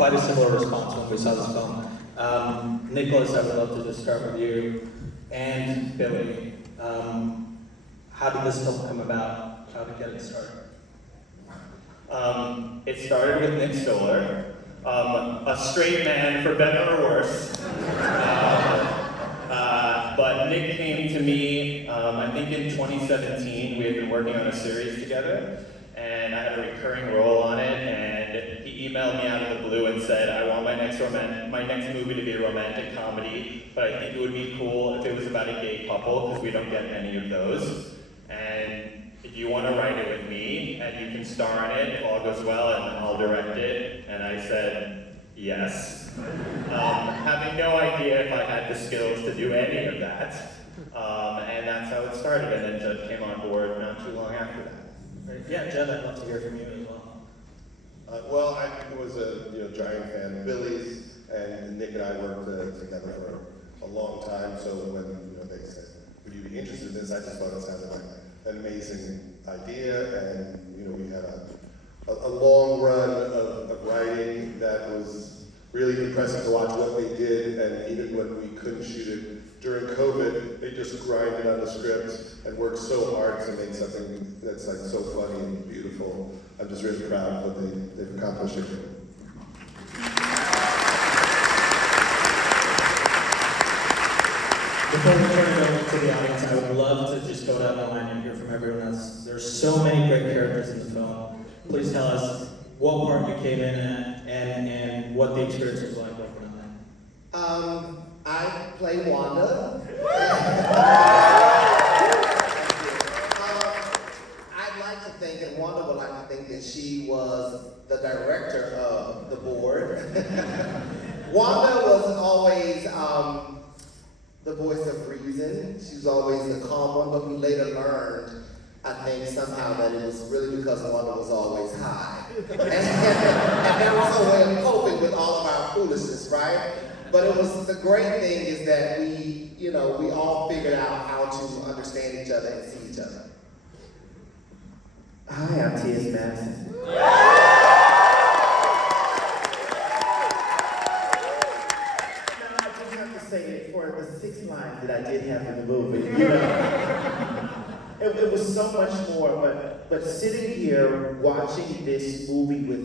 quite a similar response when we saw this film. Nicholas, I would love to just start with you, and Billy. How did this film come about? How did it get it started? It started with Nick Stoller, a straight man for better or worse. But Nick came to me, I think in 2017, we had been working on a series together, and I had a recurring role on it, and he emailed me out of the blue and said, I want my next movie to be a romantic comedy, but I think it would be cool if it was about a gay couple, because we don't get many of those. And do you want to write it with me, and you can star in it if all goes well, and I'll direct it? And I said, yes. Having no idea if I had the skills to do any of that. And that's how it started, and then Judd came on board not too long after that. Yeah, Judd, I'd love to hear from you as well. Well, I was a giant fan of Billy's, and Nick and I worked together for a long time. So when they said, "Would you be interested in this?" I just thought it sounded like an amazing idea, and we had a long run of writing that was really impressive to watch what they did, and even when we couldn't shoot it during COVID, they just grinded on the script and worked so hard to make something that's like so funny and beautiful. I'm just really proud of what they've accomplished here. Before we turn it over to the audience, I would love to just go down the line and hear from everyone else. There's so many great characters in the film. Please tell us what part you came in at and what the experience was like working on that. I play Wanda. I'd like to think, and Wanda would like to think, that she was the director of the board. Wanda was always the voice of reason. She was always the calm one, but we later learned, I think, somehow that it was really because Wanda was always high. And that was her way of coping with all of our foolishness, right? But it was, the great thing is that we all figured out how to understand each other and see each other. Hi, I'm Tiff, Madison. Say for the 6 lines that I did have in the movie, it was so much more, but sitting here watching this movie with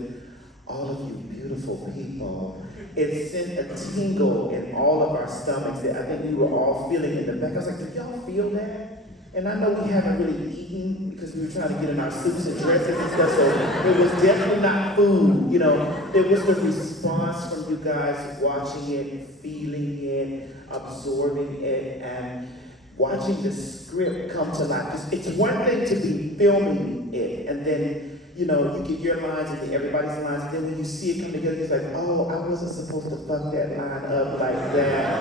all of you beautiful people, it sent a tingle in all of our stomachs that I think we were all feeling in the back. I was like, do y'all feel that? And I know we haven't really eaten because we were trying to get in our suits and dresses and stuff, so it was definitely not food, It was the response from you guys watching it, feeling it, absorbing it, and watching the script come to life. Because it's one thing to be filming it, and then, you get your lines and then everybody's lines, and then when you see it come together, it's like, oh, I wasn't supposed to fuck that line up like that.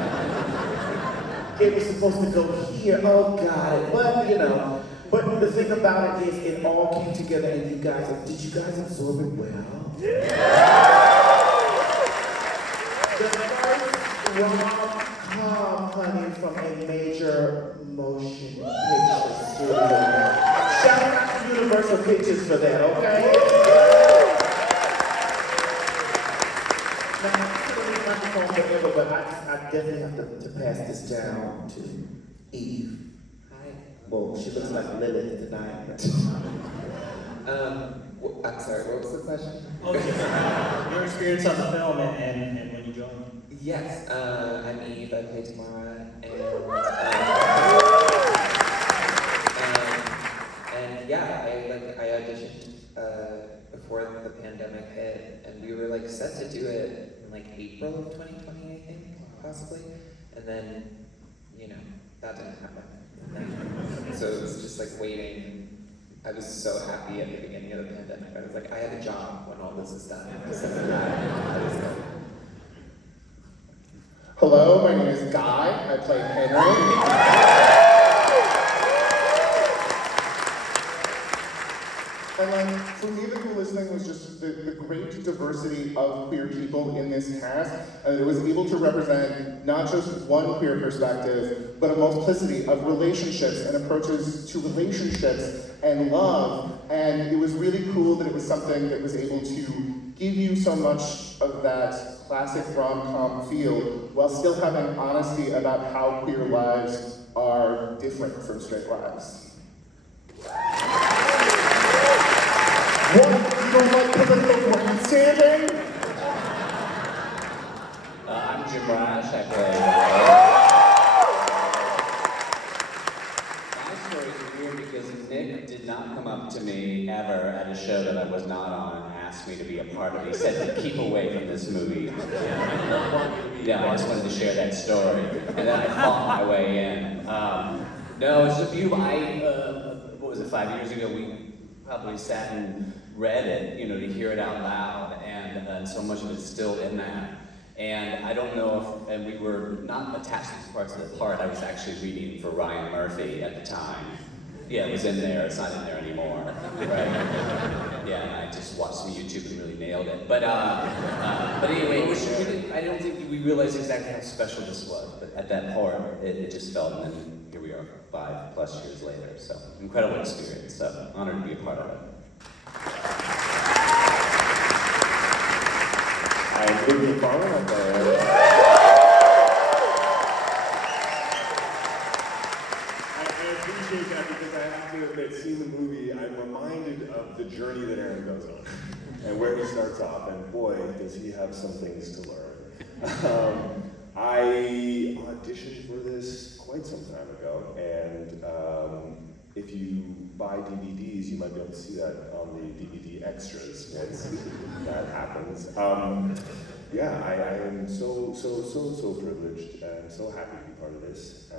It was supposed to go here, oh God, but the thing about it is it all came together and you guys, did you guys absorb it well? The first rom-com, honey, from a major motion picture studio. Shout out to Universal Pictures for that, okay? Now, forever, but I definitely have to pass this down to Eve. Hi. Well, she looks like Lilith tonight. I'm sorry, what was the question? Your experience on the film and when you joined. Yes, I'm Eve, I play Tamara, and yeah, I auditioned before the pandemic hit, and we were set to do it in April of 2020, I think, possibly, and then, that didn't happen. So it was just waiting. I was so happy at the beginning of the pandemic. I was like, I have a job when all this is done. Hello, my name is Guy. I play Henry. And for me, the coolest thing was just the great diversity of queer people in this cast. It was able to represent not just one queer perspective, but a multiplicity of relationships and approaches to relationships and love. And it was really cool that it was something that was able to give you so much of that classic rom-com feel while still having honesty about how queer lives are different from straight lives. What? You don't like political grandstanding? I'm Jim Rash. I play. My story's weird because Nick did not come up to me ever at a show that I was not on and asked me to be a part of it. He said to keep away from this movie. Yeah, I just wanted to share that story. And then I fought my way in. No, it's a beautiful. What was it, 5 years ago? We probably sat and read it, to hear it out loud, and so much of it's still in that. And I don't know if, and we were not attached to parts of the part. I was actually reading for Ryan Murphy at the time. Yeah, it was in there. It's not in there anymore, right? Yeah, and I just watched some YouTube and really nailed it. But anyway, I don't think we realized exactly how special this was. But at that part, it just felt, and then here we are 5+ years later. So incredible experience. So honored to be a part of it. I'm Luke Macfarlane. I appreciate that because I have to admit, seeing the movie, I'm reminded of the journey that Aaron goes on and where he starts off, and boy, does he have some things to learn. I auditioned for this quite some time ago, and if you buy DVDs, you might be able to see that on the DVD extras once that happens. Yeah, I am so privileged and so happy to be part of this.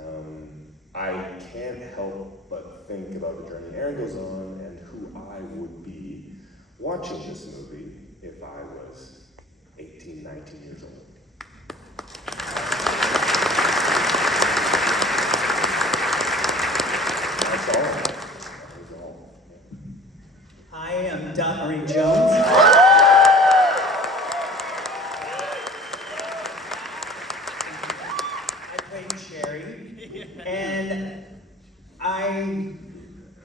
I can't help but think about the journey Aaron goes on and who I would be watching this movie if I was 18, 19 years old. That's all. Hi, I'm Dot Marie Jones. I played Sherry, and I,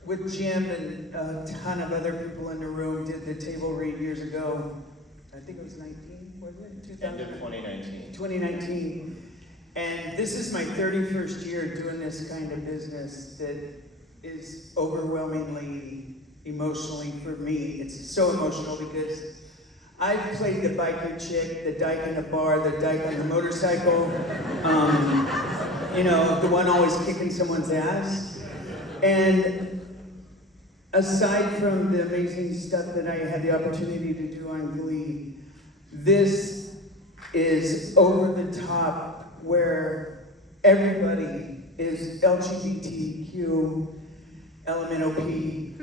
with Jim and a ton of other people in the room, did the table read years ago. I think it was 19, was it? 2000? End of 2019. 2019. And this is my 31st year doing this kind of business that is overwhelmingly emotionally for me. It's so emotional because I've played the biker chick, the dyke in the bar, the dyke on the motorcycle, the one always kicking someone's ass. And aside from the amazing stuff that I had the opportunity to do on Glee, this is over the top where everybody is LGBTQ, LMNOP,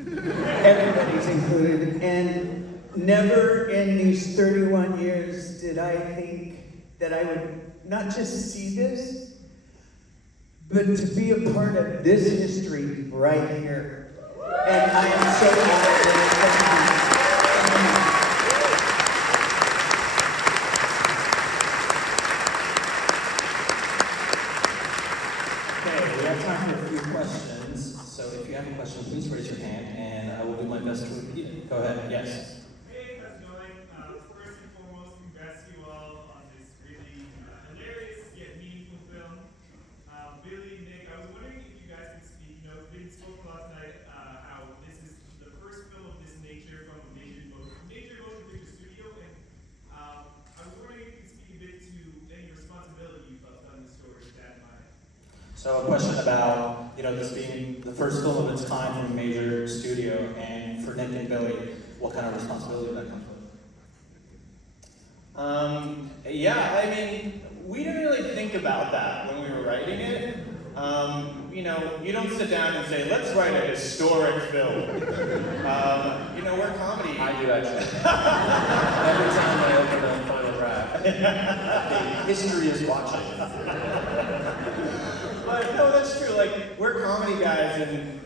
everybody's included. And never in these 31 years did I think that I would not just see this, but to be a part of this history right here. And I am so honored. Okay, we have time for a few questions. So if you have a question, please raise your hand, and I will do my best to repeat it. Go ahead. Yes. Hey, how's it going? First and foremost, congrats to you all on this really hilarious yet meaningful film. Billy, Nick, I was wondering if you guys could speak. It's been spoken a lot tonight how this is the first film of this nature from a major motion picture studio, and I was wondering if you could speak a bit to any responsibility you felt on the story with that in mind. So a question about, this being the first film of its kind from a major studio, and for Nick and Billy, what kind of responsibility that comes with? We didn't really think about that when we were writing it. You don't sit down and say, let's write a historic film. We're comedy. I do actually. Every time I open a final draft, History is watching. But no, that's true. We're comedy guys, and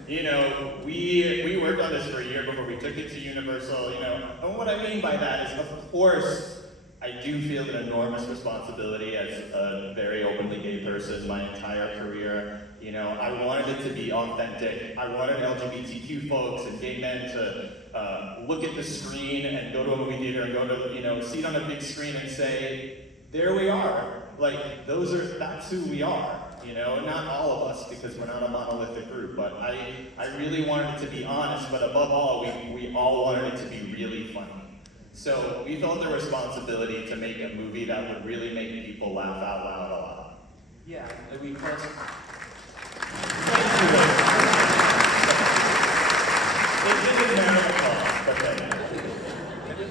we worked on this for a year before we took it to Universal. And what I mean by that is, of course, I do feel an enormous responsibility as a very openly gay person my entire career. You know, I wanted it to be authentic. I wanted LGBTQ folks and gay men to look at the screen and go to a movie theater and go to, you know, see it on a big screen and say, there we are. Like, that's who we are. You know, not all of us, because we're not a monolithic group, but I really wanted it to be honest, but above all, we all wanted it to be really funny. So we felt the responsibility to make a movie that would really make people laugh out loud a lot. Yeah, I mean, that's... It didn't matter at all, but then...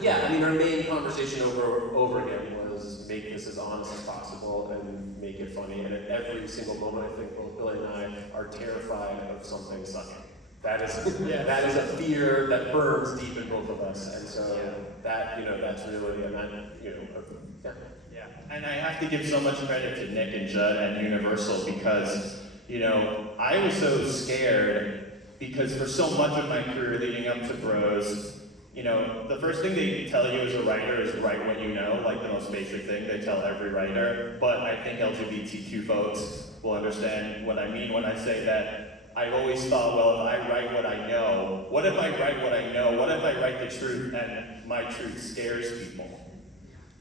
Yeah, I mean, our main conversation over again was make this as honest as possible and make it funny. And at every single moment, I think both Billy and I are terrified of something sucking. That is a fear that burns deep in both of us. And so that, you know, that's really, and that, you know, Yeah, and I have to give so much credit to Nick and Judd and Universal because, you know, I was so scared because for so much of my career leading up to Bros, you know, the first thing they tell you as a writer is write what you know, like the most basic thing they tell every writer. But I think LGBTQ folks will understand what I mean when I say that I've always thought, well, if I write what I know, what if I write what I know? What if I write the truth and my truth scares people?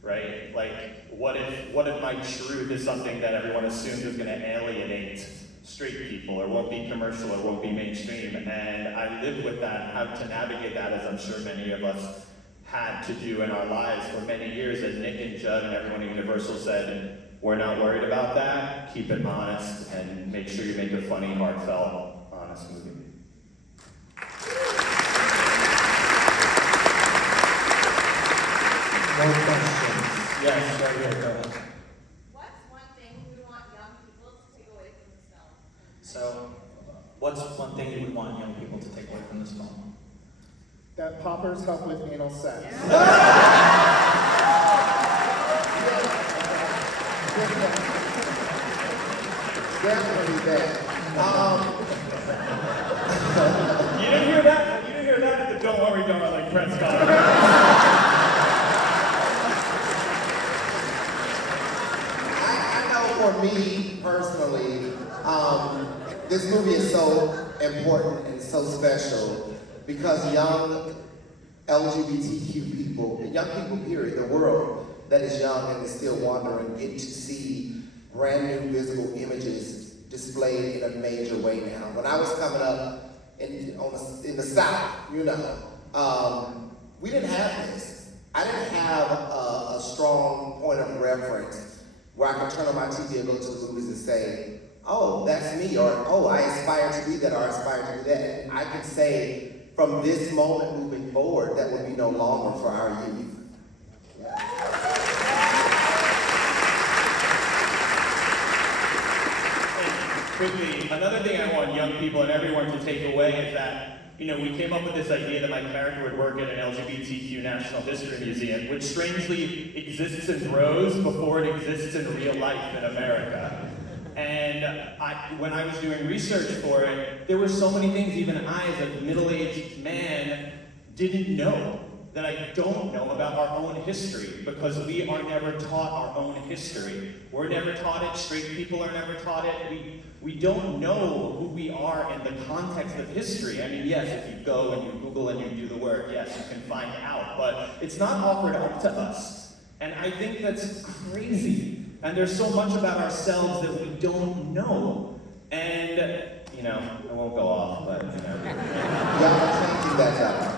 Right? Like, what if my truth is something that everyone assumes is going to alienate straight people, or won't be commercial, or won't be mainstream? And I lived with that, how to navigate that, as I'm sure many of us had to do in our lives for many years. And Nick and Judd and everyone at Universal said, we're not worried about that, keep it honest, and make sure you make a funny, heartfelt, honest movie. More questions? Yes, right here, go ahead. What's one thing we want young people to take away from this film? So, what's one thing you would want young people to take away from this film? That poppers help with anal sex. Definitely that. You didn't hear that? You didn't hear that at the Don't Worry Darling press conference. I know for me personally, this movie is so important and so special because young LGBTQ people, young people period, the world that is young and is still wandering, get to see brand new physical images displayed in a major way now. When I was coming up in the South, you know, we didn't have this. I didn't have a strong point of reference where I could turn on my TV and go to the movies and say, oh, that's me, or oh, I aspire to be that, or I aspire to be that. And I can say from this moment moving forward, that will be no longer for our youth. Quickly, another thing I want young people and everyone to take away is that, you know, we came up with this idea that my character would work at an LGBTQ National History Museum, which strangely exists in Bros before it exists in real life in America. And when I was doing research for it, there were so many things even I, as a middle-aged man, didn't know that I don't know about our own history, because we are never taught our own history. We're never taught it, straight people are never taught it. We don't know who we are in the context of history. I mean, yes, if you go and you Google and you do the work, yes, you can find out, but it's not offered up to us. And I think that's crazy. And there's so much about ourselves that we don't know. And, you know, I won't go off, but, you know. Y'all changing that up.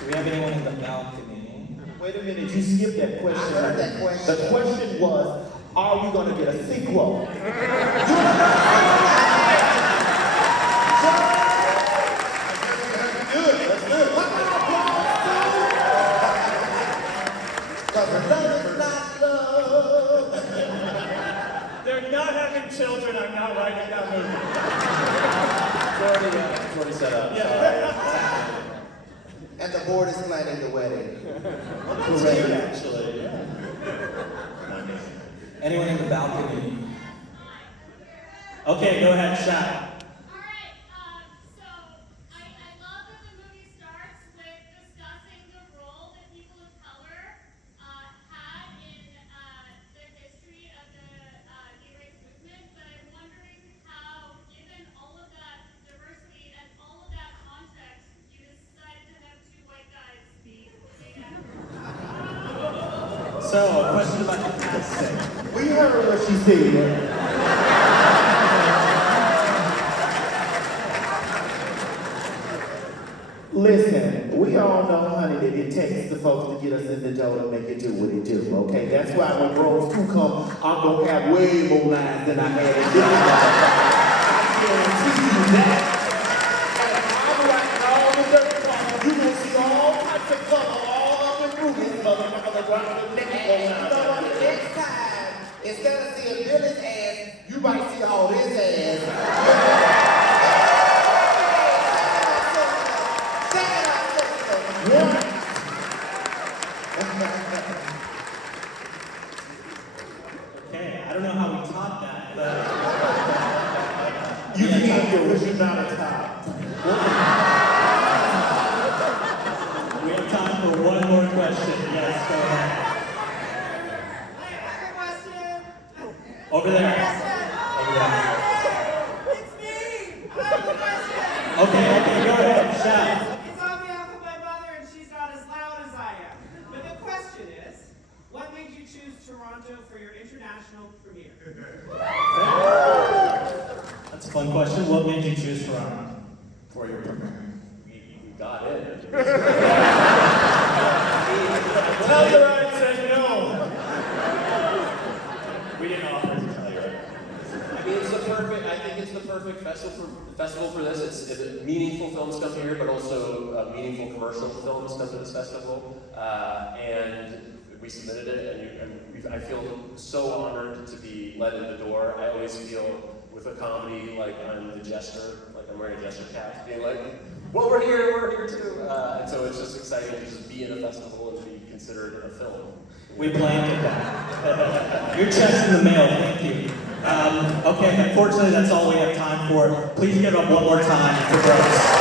Do we have anyone in the balcony? Wait a minute, you skipped that question. I heard that question. The question was, are we gonna get a sequel? They're not having children, I'm not writing that movie. It's already set up. Yeah. And the board is planning the wedding. That's cute, actually. Yeah. Anyone in the balcony? Okay, go ahead, shot. Alright, so I love that the movie starts with discussing So, a question about the casting. We heard what she said. Listen, we all know, honey, that it takes the folks to get us in the door to make it do what it do, okay? That's why when Bros 2 come, I'm gonna have way more lines than I had in this I guarantee you that. And I'm writing all the dirt songs. You will see all types of color all up and through this motherfucker. Next time, instead of seeing Billy's ass, you might see all this ass. Okay, I don't know how we taught that, but You can't do it, you're not a top. we have time for one more question. Yes, go ahead. Over there. Over there. It's me! I have a question! Okay, go ahead, shout. It's on behalf of my mother, and she's not as loud as I am. But the question is, what made you choose Toronto for your international premiere? That's a fun question. What made you choose Toronto for your premiere? We got it. Telluride said no. We didn't offer to tell you. I mean, I think it's the perfect festival for this. It's meaningful films come here, but also meaningful commercial films come to this festival. And we submitted it, and I feel so honored to be let in the door. I always feel with a comedy like I'm the jester, like I'm wearing a jester cap, being like, well, we're here too. And so it's just exciting to just be in a festival and be considered a film. We blanket that. Your check's in the mail, thank you. Okay, unfortunately that's all we have time for. Please give it up one more time for Bros.